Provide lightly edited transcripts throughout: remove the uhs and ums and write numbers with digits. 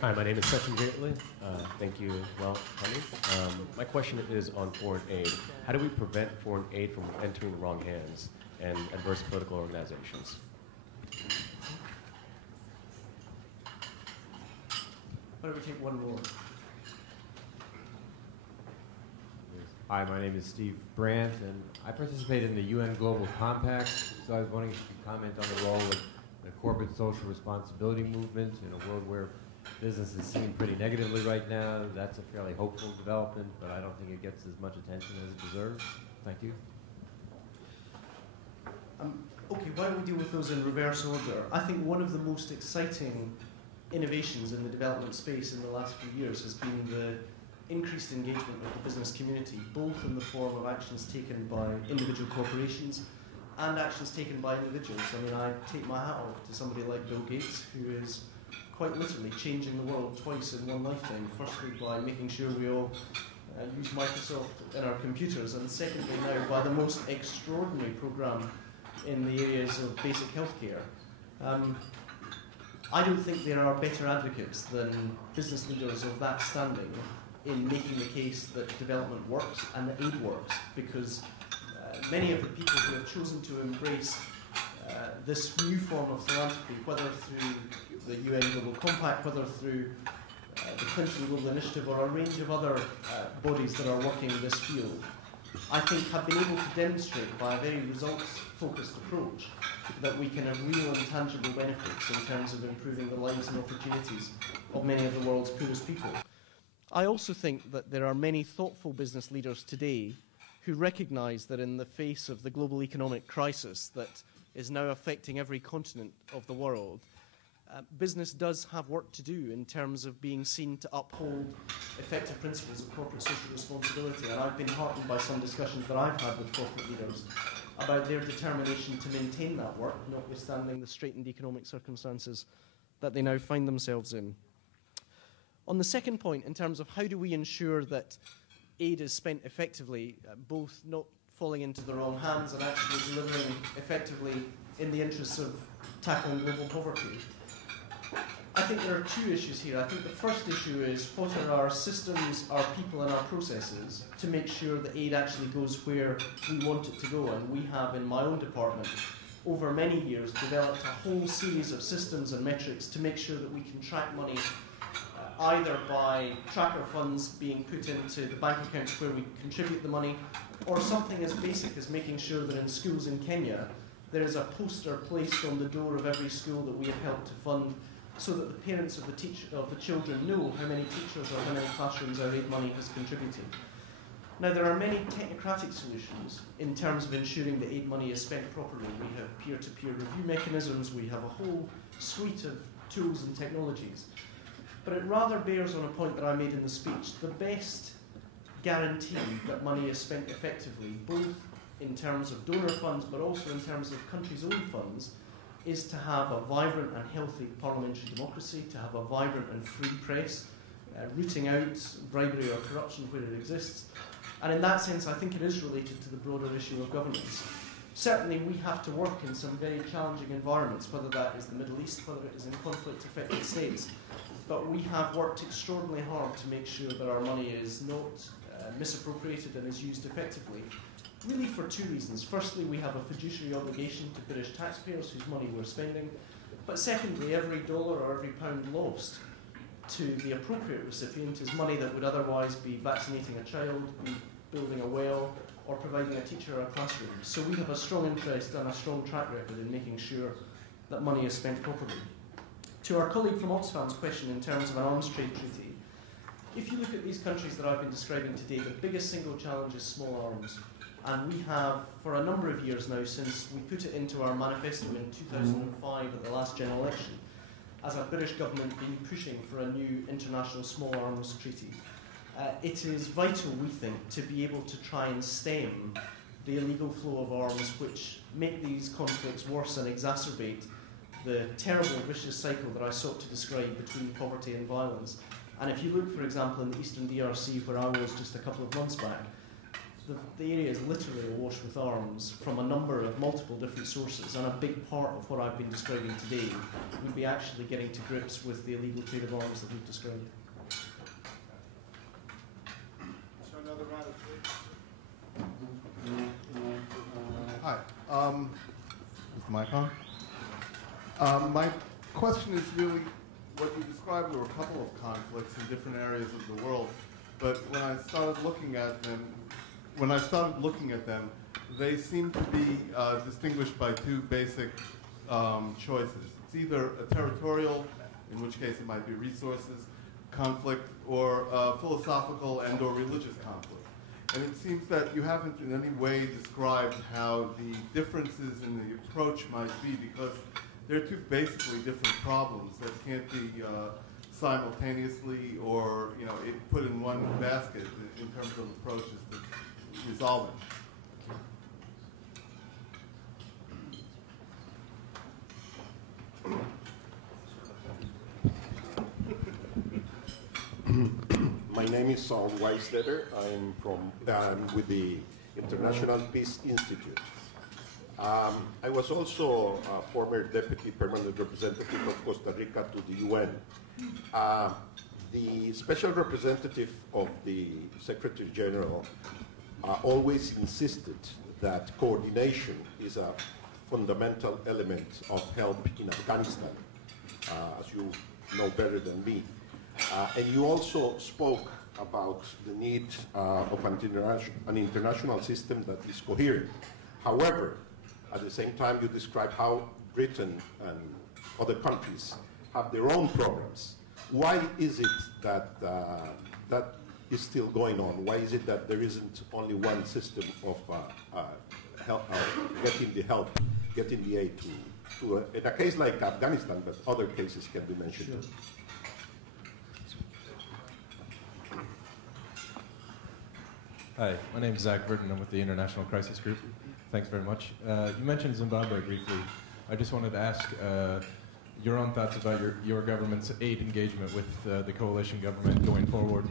Hi, my name is Sachin Gately. Thank you, well, honey. My question is on foreign aid. How do we prevent foreign aid from entering the wrong hands and adverse political organizations? Why don't we take one more? Hi, my name is Steve Brandt, and I participate in the UN Global Compact, so I was wondering if you could comment on the role of the corporate social responsibility movement in a world where business is seen pretty negatively right now. That's a fairly hopeful development, but I don't think it gets as much attention as it deserves. Thank you. Okay, why don't we deal with those in reverse order? I think one of the most exciting innovations in the development space in the last few years has been the increased engagement of the business community, both in the form of actions taken by individual corporations and actions taken by individuals. I mean, I take my hat off to somebody like Bill Gates, who is quite literally changing the world twice in one lifetime. Firstly, by making sure we all use Microsoft in our computers, and secondly now by the most extraordinary program in the areas of basic healthcare. I don't think there are better advocates than business leaders of that standing in making the case that development works and that aid works, because many of the people who have chosen to embrace this new form of philanthropy, whether through the UN Global Compact, whether through the Clinton Global Initiative or a range of other bodies that are working in this field, I think have been able to demonstrate by a very results-focused approach that we can have real and tangible benefits in terms of improving the lives and opportunities of many of the world's poorest people. I also think that there are many thoughtful business leaders today who recognise that in the face of the global economic crisis that is now affecting every continent of the world, business does have work to do in terms of being seen to uphold effective principles of corporate social responsibility. And I've been heartened by some discussions that I've had with corporate leaders about their determination to maintain that work, notwithstanding the straitened economic circumstances that they now find themselves in. On the second point, in terms of how do we ensure that aid is spent effectively, both not falling into the wrong hands and actually delivering effectively in the interests of tackling global poverty, I think there are two issues here. I think the first issue is what are our systems, our people and our processes to make sure that aid actually goes where we want it to go. And we have, in my own department, over many years developed a whole series of systems and metrics to make sure that we can track money either by tracker funds being put into the bank accounts where we contribute the money, or something as basic as making sure that in schools in Kenya there is a poster placed on the door of every school that we have helped to fund, so that the parents of the children know how many teachers or how many classrooms our aid money has contributed. Now, there are many technocratic solutions in terms of ensuring that aid money is spent properly. We have peer-to-peer review mechanisms, we have a whole suite of tools and technologies. But it rather bears on a point that I made in the speech. The best guarantee that money is spent effectively, both in terms of donor funds but also in terms of countries' own funds, is to have a vibrant and healthy parliamentary democracy, to have a vibrant and free press, rooting out bribery or corruption where it exists. And in that sense, I think it is related to the broader issue of governance. Certainly, we have to work in some very challenging environments, whether that is the Middle East, whether it is in conflict-affected states. But we have worked extraordinarily hard to make sure that our money is not misappropriated and is used effectively, really for two reasons. Firstly, we have a fiduciary obligation to British taxpayers whose money we're spending. But secondly, every dollar or every pound lost to the appropriate recipient is money that would otherwise be vaccinating a child, be building a well, or providing a teacher or a classroom. So we have a strong interest and a strong track record in making sure that money is spent properly. To our colleague from Oxfam's question in terms of an arms trade treaty, if you look at these countries that I've been describing today, the biggest single challenge is small arms. And we have, for a number of years now, since we put it into our manifesto in 2005 at the last general election, as a British government been pushing for a new international small arms treaty. It is vital, we think, to be able to try and stem the illegal flow of arms which make these conflicts worse and exacerbate the terrible vicious cycle that I sought to describe between poverty and violence. And if you look, for example, in the Eastern DRC, where I was just a couple of months back, the area is literally awash with arms from a number of multiple different sources, and a big part of what I've been describing today would be actually getting to grips with the illegal trade of arms that we've described. So another round of three. Hi. Is the mic on? My question is really what you described were a couple of conflicts in different areas of the world, but when I started looking at them, they seem to be distinguished by two basic choices. It's either a territorial, in which case it might be resources, conflict, or philosophical and or religious conflict. And it seems that you haven't in any way described how the differences in the approach might be, because they're two basically different problems that can't be simultaneously or put in one basket in terms of approaches to resolve it. My name is Saul Weisletter. I'm with the International Peace Institute. I was also a former deputy permanent representative of Costa Rica to the UN. The special representative of the Secretary General always insisted that coordination is a fundamental element of help in Afghanistan, as you know better than me. And you also spoke about the need of an international system that is coherent. However, at the same time, you describe how Britain and other countries have their own programs. Why is it that that is still going on? Why is it that there isn't only one system of getting the help, getting the aid to in a case like Afghanistan, but other cases can be mentioned too? Hi, my name is Zach Burton. I'm with the International Crisis Group. Thanks very much. You mentioned Zimbabwe briefly. I just wanted to ask your own thoughts about your government's aid engagement with the coalition government going forward,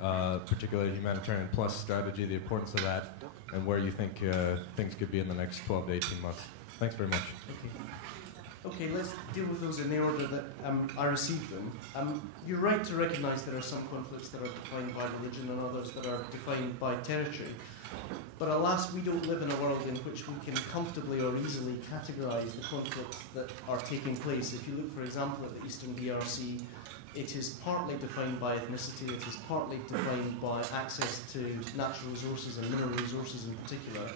particularly Humanitarian Plus strategy, the importance of that, and where you think things could be in the next 12 to 18 months. Thanks very much. Okay, let's deal with those in the order that I received them. You're right to recognise there are some conflicts that are defined by religion and others that are defined by territory. But alas, we don't live in a world in which we can comfortably or easily categorise the conflicts that are taking place. If you look, for example, at the Eastern DRC, it is partly defined by ethnicity, it is partly defined by access to natural resources and mineral resources in particular,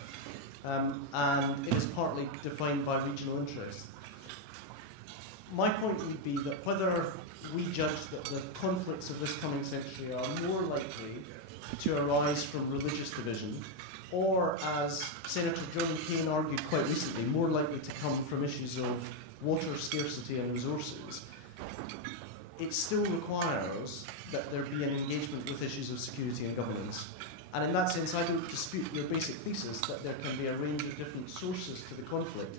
and it is partly defined by regional interests. My point would be that whether we judge that the conflicts of this coming century are more likely to arise from religious division, or, as Senator John McCain argued quite recently, more likely to come from issues of water scarcity and resources, it still requires that there be an engagement with issues of security and governance. And in that sense, I don't dispute your basic thesis that there can be a range of different sources to the conflict.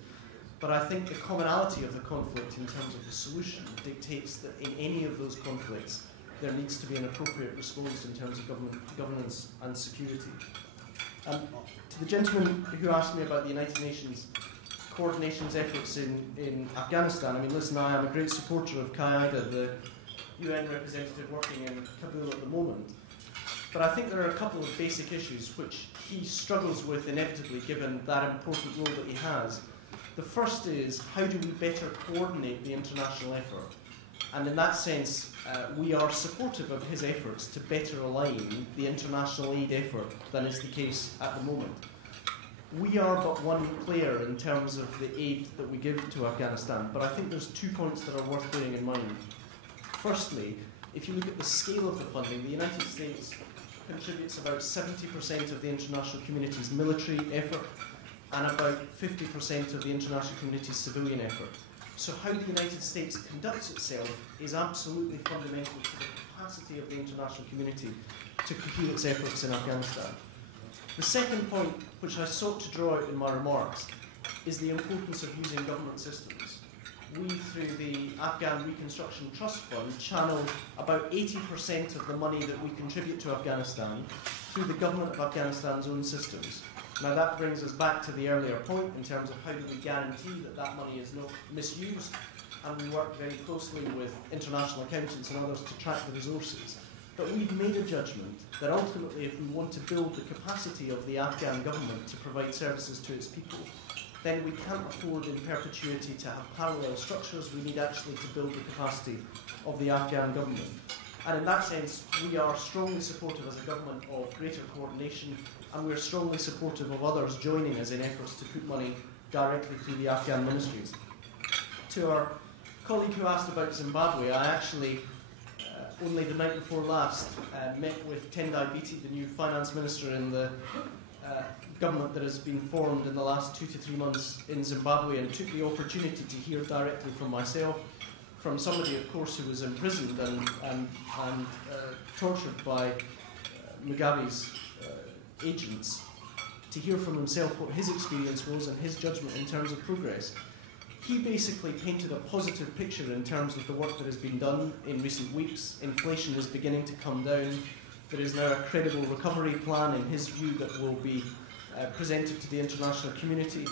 But I think the commonality of the conflict in terms of the solution dictates that in any of those conflicts, there needs to be an appropriate response in terms of governance and security. To the gentleman who asked me about the United Nations coordination's efforts in Afghanistan, I mean, listen, I am a great supporter of Qaeda, the UN representative working in Kabul at the moment. But I think there are a couple of basic issues which he struggles with inevitably given that important role that he has. The first is, how do we better coordinate the international effort? And in that sense, we are supportive of his efforts to better align the international aid effort than is the case at the moment. We are but one player in terms of the aid that we give to Afghanistan, but I think there's 2 points that are worth bearing in mind. Firstly, if you look at the scale of the funding, the United States contributes about 70% of the international community's military effort and about 50% of the international community's civilian effort. So how the United States conducts itself is absolutely fundamental to the capacity of the international community to complete its efforts in Afghanistan. The second point, which I sought to draw out in my remarks, is the importance of using government systems. We, through the Afghan Reconstruction Trust Fund, channel about 80% of the money that we contribute to Afghanistan through the government of Afghanistan's own systems. Now that brings us back to the earlier point in terms of how do we guarantee that that money is not misused, and we work very closely with international accountants and others to track the resources. But we've made a judgment that ultimately if we want to build the capacity of the Afghan government to provide services to its people, then we can't afford in perpetuity to have parallel structures. We need actually to build the capacity of the Afghan government. And in that sense, we are strongly supportive as a government of greater coordination, and we're strongly supportive of others joining us in efforts to put money directly through the Afghan ministries. To our colleague who asked about Zimbabwe, I actually, only the night before last, met with Tendai Biti, the new finance minister in the government that has been formed in the last 2 to 3 months in Zimbabwe, and took the opportunity to hear directly from myself, from somebody, of course, who was imprisoned and tortured by Mugabe's agents, to hear from himself what his experience was and his judgment in terms of progress. He basically painted a positive picture in terms of the work that has been done in recent weeks. Inflation is beginning to come down. There is now a credible recovery plan, in his view, that will be presented to the international community.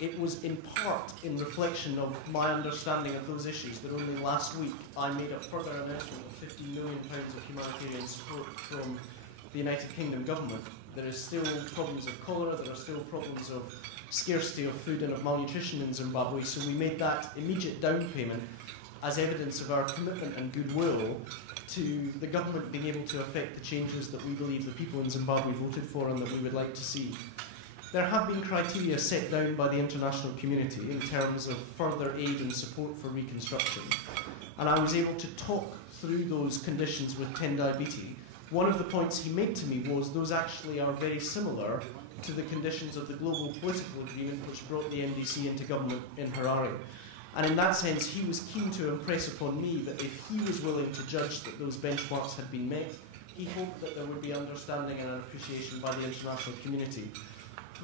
It was in part in reflection of my understanding of those issues that only last week I made a further announcement of £50 million of humanitarian support from the United Kingdom government. There is still problems of cholera, there are still problems of scarcity of food and of malnutrition in Zimbabwe, so we made that immediate down payment as evidence of our commitment and goodwill to the government being able to effect the changes that we believe the people in Zimbabwe voted for and that we would like to see. There have been criteria set down by the international community in terms of further aid and support for reconstruction, and I was able to talk through those conditions with Tendai Biti. One of the points he made to me was those actually are very similar to the conditions of the global political agreement which brought the NDC into government in Harare. And in that sense, he was keen to impress upon me that if he was willing to judge that those benchmarks had been met, he hoped that there would be understanding and an appreciation by the international community.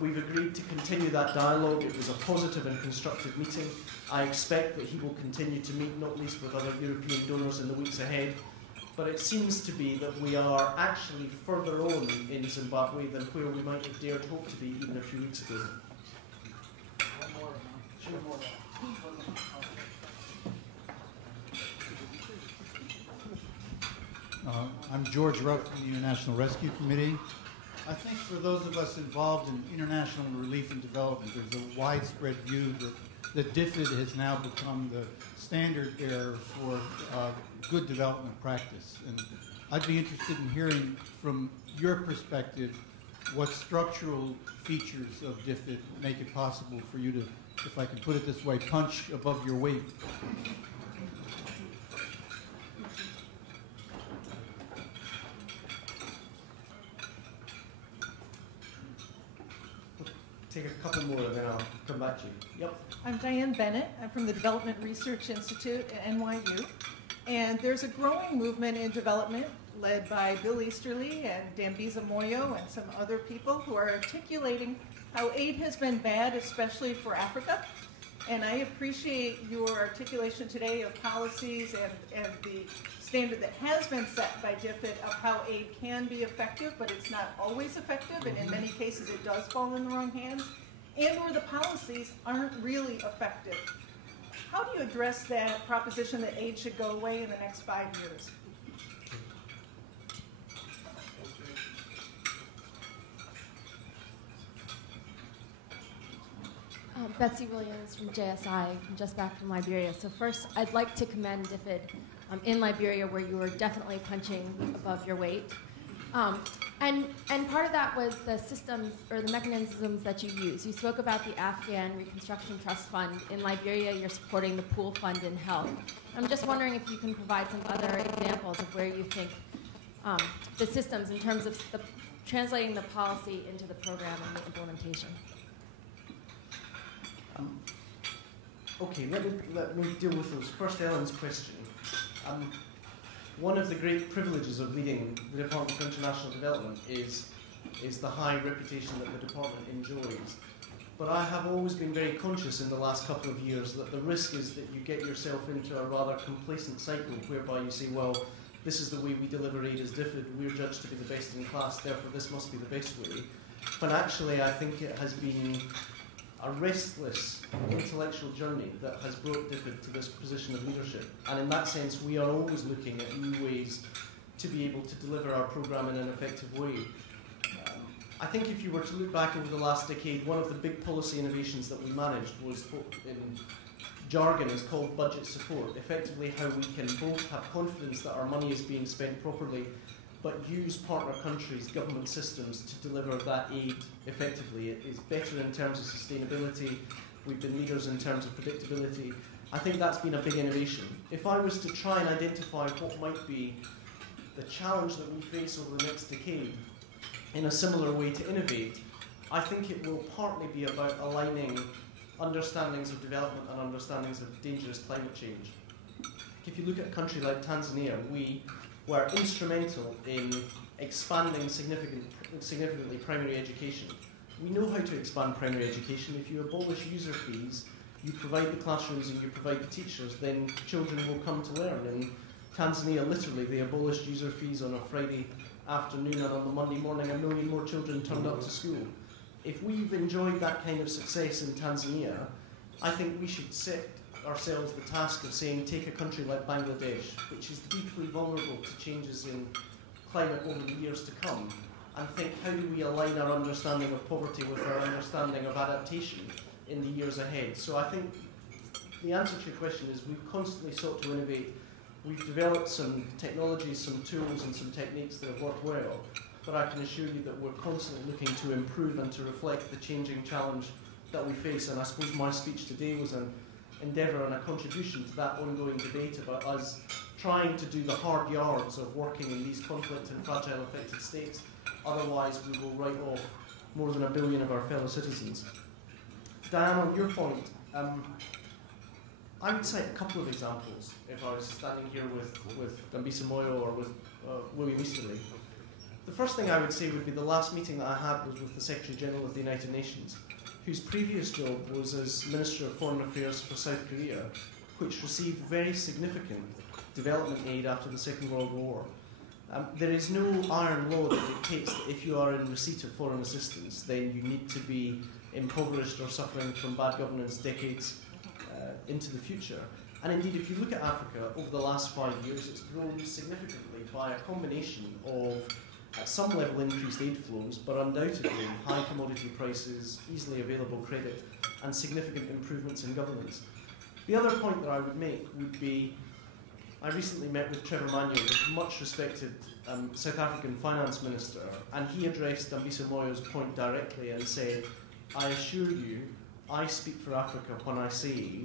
We've agreed to continue that dialogue. It was a positive and constructive meeting. I expect that he will continue to meet, not least with other European donors in the weeks ahead. But it seems to be that we are actually further on in Zimbabwe than where we might have dared hope to be even a few weeks ago. I'm George Rupp from the International Rescue Committee. I think for those of us involved in international relief and development, there's a widespread view that DFID has now become the standard bearer for good development practice. And I'd be interested in hearing from your perspective what structural features of DFID make it possible for you to, if I can put it this way, punch above your weight. Take a couple more and then I'll come back to you. Yep. I'm Diane Bennett. I'm from the Development Research Institute at NYU. And there's a growing movement in development led by Bill Easterly and Dambisa Moyo and some other people who are articulating how aid has been bad, especially for Africa. And I appreciate your articulation today of policies and the standard that has been set by DFID of how aid can be effective, but it's not always effective, and in many cases it does fall in the wrong hands, and where the policies aren't really effective. How do you address that proposition that aid should go away in the next 5 years? Betsy Williams from JSI, just back from Liberia. So first, I'd like to commend DFID in Liberia, where you were definitely punching above your weight. And part of that was the systems or the mechanisms that you use. You spoke about the Afghan Reconstruction Trust Fund. In Liberia, you're supporting the Pool Fund in health. I'm just wondering if you can provide some other examples of where you think the systems, in terms of translating the policy into the program and the implementation. Okay, let me deal with those. First, Ellen's question. One of the great privileges of leading the Department for International Development is the high reputation that the department enjoys. But I have always been very conscious in the last couple of years that the risk is that you get yourself into a rather complacent cycle whereby you say, well, this is the way we deliver aid as DFID, we're judged to be the best in class, therefore this must be the best way. But actually I think it has been a restless intellectual journey that has brought DFID to this position of leadership. And in that sense, we are always looking at new ways to be able to deliver our programme in an effective way. I think if you were to look back over the last decade, one of the big policy innovations that we managed was what in jargon is called budget support, effectively how we can both have confidence that our money is being spent properly, but use partner countries' government systems to deliver that aid effectively. It is better in terms of sustainability. We've been leaders in terms of predictability. I think that's been a big innovation. If I was to try and identify what might be the challenge that we face over the next decade in a similar way to innovate, I think it will partly be about aligning understandings of development and understandings of dangerous climate change. If you look at a country like Tanzania, we were instrumental in expanding significantly primary education. We know how to expand primary education. If you abolish user fees, you provide the classrooms and you provide the teachers, then children will come to learn. In Tanzania, literally, they abolished user fees on a Friday afternoon, and on the Monday morning, 1 million more children turned up to school. If we've enjoyed that kind of success in Tanzania, I think we should set ourselves the task of saying, take a country like Bangladesh, which is deeply vulnerable to changes in climate over the years to come, and think, how do we align our understanding of poverty with our understanding of adaptation in the years ahead? So I think the answer to your question is we've constantly sought to innovate. We've developed some technologies, some tools and some techniques that have worked well, but I can assure you that we're constantly looking to improve and to reflect the changing challenge that we face. And I suppose my speech today was an endeavour and a contribution to that ongoing debate about us trying to do the hard yards of working in these conflict and fragile affected states. Otherwise, we will write off more than 1 billion of our fellow citizens. Diane, on your point, I would cite a couple of examples if I was standing here with Dambisa Moyo or with William Easterly. The first thing I would say would be the last meeting that I had was with the Secretary General of the United Nations, whose previous job was as Minister of Foreign Affairs for South Korea, which received very significant development aid after the Second World War. There is no iron law that dictates that if you are in receipt of foreign assistance, then you need to be impoverished or suffering from bad governance decades into the future. And indeed, if you look at Africa, over the last 5 years, it's grown significantly by a combination of, at some level, increased aid flows, but undoubtedly high commodity prices, easily available credit, and significant improvements in governance. The other point that I would make would be, I recently met with Trevor Manuel, the much respected South African finance minister, and he addressed Dambisa Moyo's point directly and said, I assure you, I speak for Africa when I say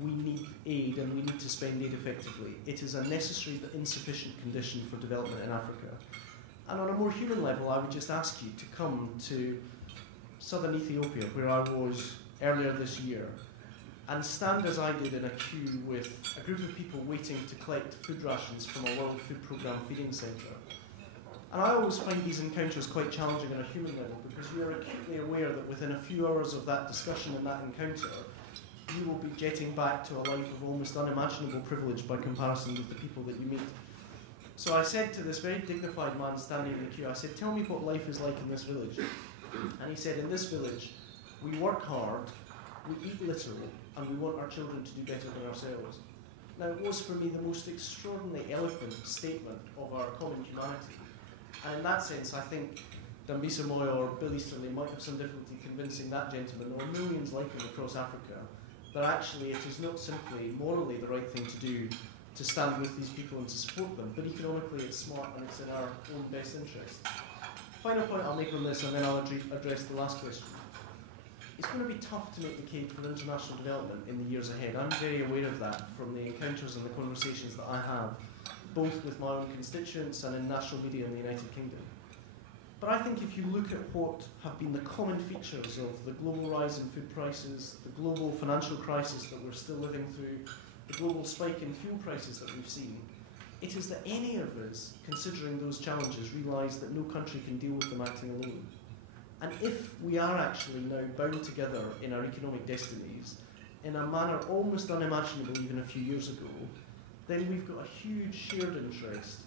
we need aid and we need to spend aid effectively. It is a necessary but insufficient condition for development in Africa. And on a more human level, I would just ask you to come to southern Ethiopia, where I was earlier this year, and stand as I did in a queue with a group of people waiting to collect food rations from a World Food Programme feeding centre. And I always find these encounters quite challenging on a human level, because you are acutely aware that within a few hours of that discussion and that encounter, you will be jetting back to a life of almost unimaginable privilege by comparison with the people that you meet. So I said to this very dignified man standing in the queue, I said, tell me what life is like in this village. And he said, in this village, we work hard, we eat little, and we want our children to do better than ourselves. Now, it was for me the most extraordinarily eloquent statement of our common humanity. And in that sense, I think Dambisa Moyo or Bill Easterly might have some difficulty convincing that gentleman, or millions like him across Africa, that actually it is not simply morally the right thing to do to stand with these people and to support them, but economically it's smart and it's in our own best interest. Final point I'll make on this, and then I'll address the last question. It's going to be tough to make the case for international development in the years ahead. I'm very aware of that from the encounters and the conversations that I have, both with my own constituents and in national media in the United Kingdom. But I think if you look at what have been the common features of the global rise in food prices, the global financial crisis that we're still living through, the global spike in fuel prices that we've seen, it is that any of us, considering those challenges, realise that no country can deal with them acting alone. And if we are actually now bound together in our economic destinies, in a manner almost unimaginable even a few years ago, then we've got a huge shared interest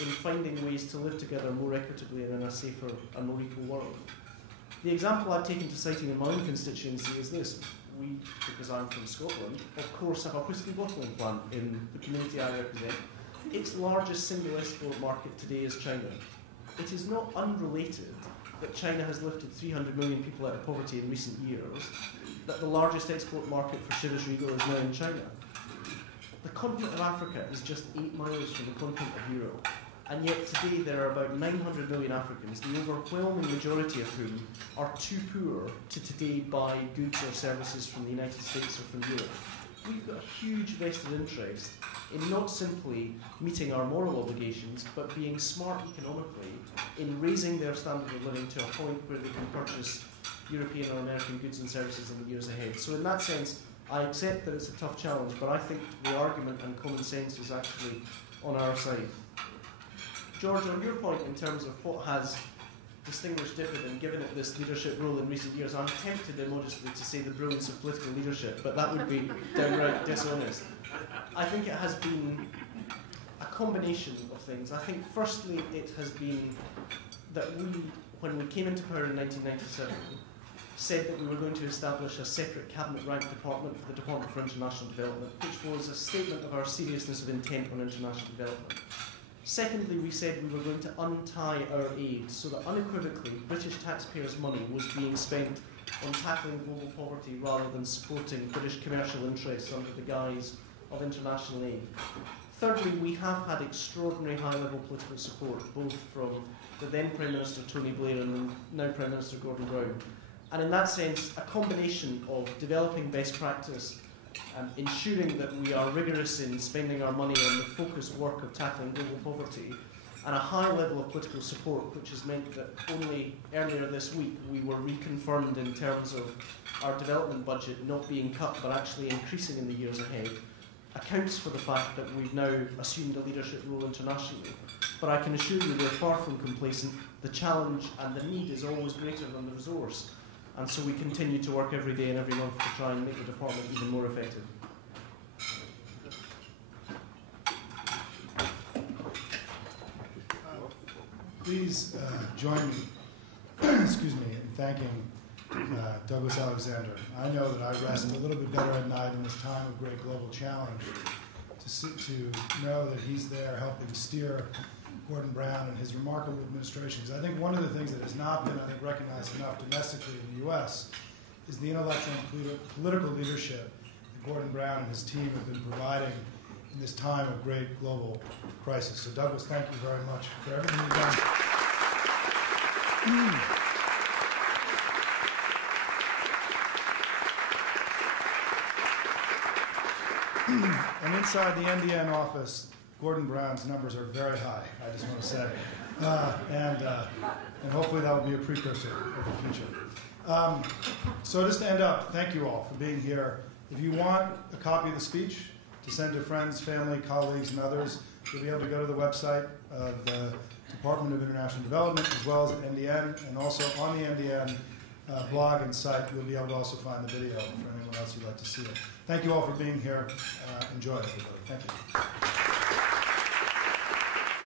in finding ways to live together more equitably and in a safer and more equal world. The example I've taken to citing in my own constituency is this. We, because I'm from Scotland, of course have a whisky bottling plant in the community I represent. Its largest single export market today is China. It is not unrelated that China has lifted 300 million people out of poverty in recent years, that the largest export market for Chivas Regal is now in China. The continent of Africa is just 8 miles from the continent of Europe, and yet today there are about 900 million Africans, the overwhelming majority of whom are too poor to today buy goods or services from the United States or from Europe. We've got a huge vested interest in not simply meeting our moral obligations, but being smart economically in raising their standard of living to a point where they can purchase European or American goods and services in the years ahead. So in that sense, I accept that it's a tough challenge, but I think the argument and common sense is actually on our side. George, on your point in terms of what has distinguished DFID and given it this leadership role in recent years, I'm tempted immodestly to say the brilliance of political leadership, but that would be downright dishonest. I think it has been a combination of things. I think firstly it has been that we, when we came into power in 1997, said that we were going to establish a separate cabinet-ranked department for the Department for International Development, which was a statement of our seriousness of intent on international development. Secondly, we said we were going to untie our aid so that unequivocally British taxpayers' money was being spent on tackling global poverty rather than supporting British commercial interests under the guise of international aid. Thirdly, we have had extraordinary high-level political support, both from the then Prime Minister Tony Blair and the now Prime Minister Gordon Brown. And in that sense, a combination of developing best practice, ensuring that we are rigorous in spending our money on the focused work of tackling global poverty, and a high level of political support, which has meant that only earlier this week we were reconfirmed in terms of our development budget not being cut but actually increasing in the years ahead, accounts for the fact that we've now assumed a leadership role internationally. But I can assure you we're far from complacent. The challenge and the need is always greater than the resource. And so we continue to work every day and every month to try and make the department even more effective. Please join me, excuse me, in thanking Douglas Alexander. I know that I rest a little bit better at night in this time of great global challenge to know that he's there helping steer Gordon Brown and his remarkable administrations. I think one of the things that has not been, recognized enough domestically in the U.S. is the intellectual and political leadership that Gordon Brown and his team have been providing in this time of great global crisis. So Douglas, thank you very much for everything you've done. And inside the NDN office, Gordon Brown's numbers are very high, I just want to say. And hopefully that will be a precursor of the future. So just to end up, thank you all for being here. If you want a copy of the speech to send to friends, family, colleagues, and others, you'll be able to go to the website of the Department of International Development as well as at NDN, and also on the NDN blog and site, you'll be able to also find the video for anyone else who'd like to see it. Thank you all for being here. Enjoy, everybody. Thank you.